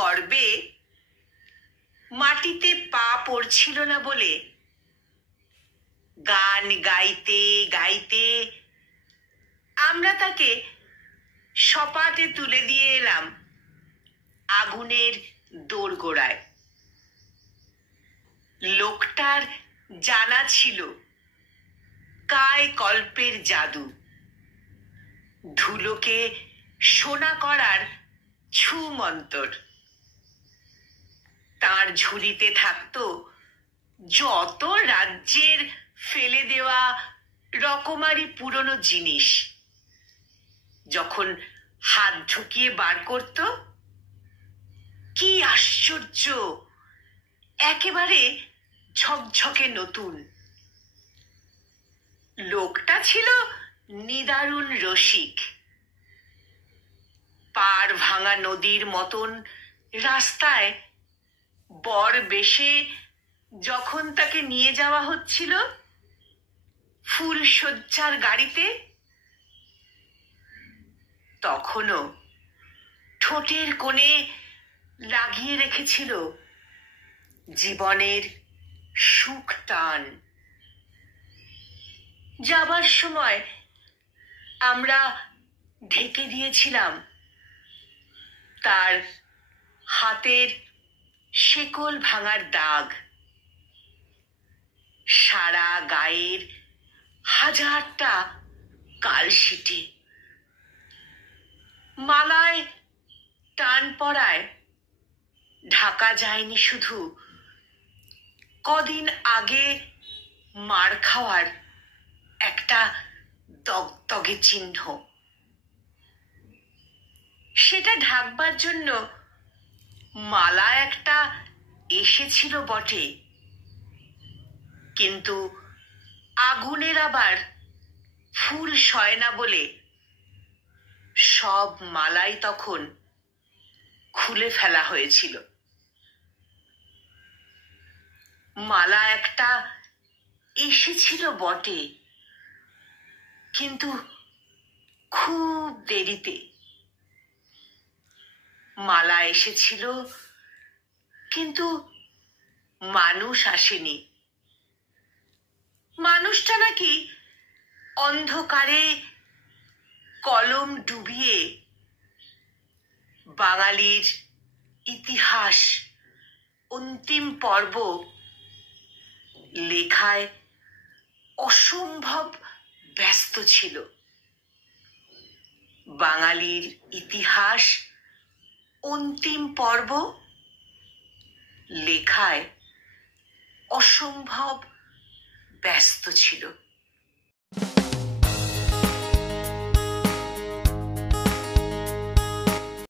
গর্বে মাটিতে পা পড়ছিল না বলে গান গাইতে গাইতে আমরা তাকে সপাটে তুলে দিয়ে এলাম আগুনের দোরগোড়ায়। লোকটার জানা ছিল কায় কল্পের জাদু, ধুলোকে সোনা করার ছু মন্তর। তার ঝুলিতে থাকতো যত রাজ্যের ফেলে দেওয়া রকমারি পুরনো জিনিস। যখন হাত ঢুকিয়ে বার করত, কি আশ্চর্য, একেবারে ঝকঝকে নতুন। লোকটা ছিল নিদারুণ রসিক। পাড় ভাঙা নদীর মতন রাস্তায় বর বেশে যখন তাকে নিয়ে যাওয়া হচ্ছিল ফুল সজ্জার গাড়িতে, তখনও ঠোঁটের কোণে লাগিয়ে রেখেছিল জীবনের সুখ টান। যাবার সময় আমরা ঢেকে দিয়েছিলাম তার হাতের শেকল ভাঙার দাগ। সারা গায়ের হাজারটা কালশিটে। মালায় টান পড়ায় ঢাকা যায়নি শুধু কদিন আগে মার খাওয়ার একটা দগদগে চিহ্ন। সেটা ঢাকবার জন্য মালা একটা এসেছিল বটে, কিন্তু আগুনের আবার ফুল সয় না বলে সব মালাই তখন খুলে ফেলা হয়েছিল। মালা একটা এসেছিল বটে, কিন্তু খুব দেরিতে। মালা এসেছিল, কিন্তু মানুষ আসেনি। মানুষটা নাকি অন্ধকারে কলম ডুবিয়ে বাঙালির ইতিহাস অন্তিম পর্ব লেখায় অসম্ভব ব্যস্ত ছিল। বাঙালির ইতিহাস অন্তিম পর্ব লেখায় অসম্ভব ব্যস্ত ছিল।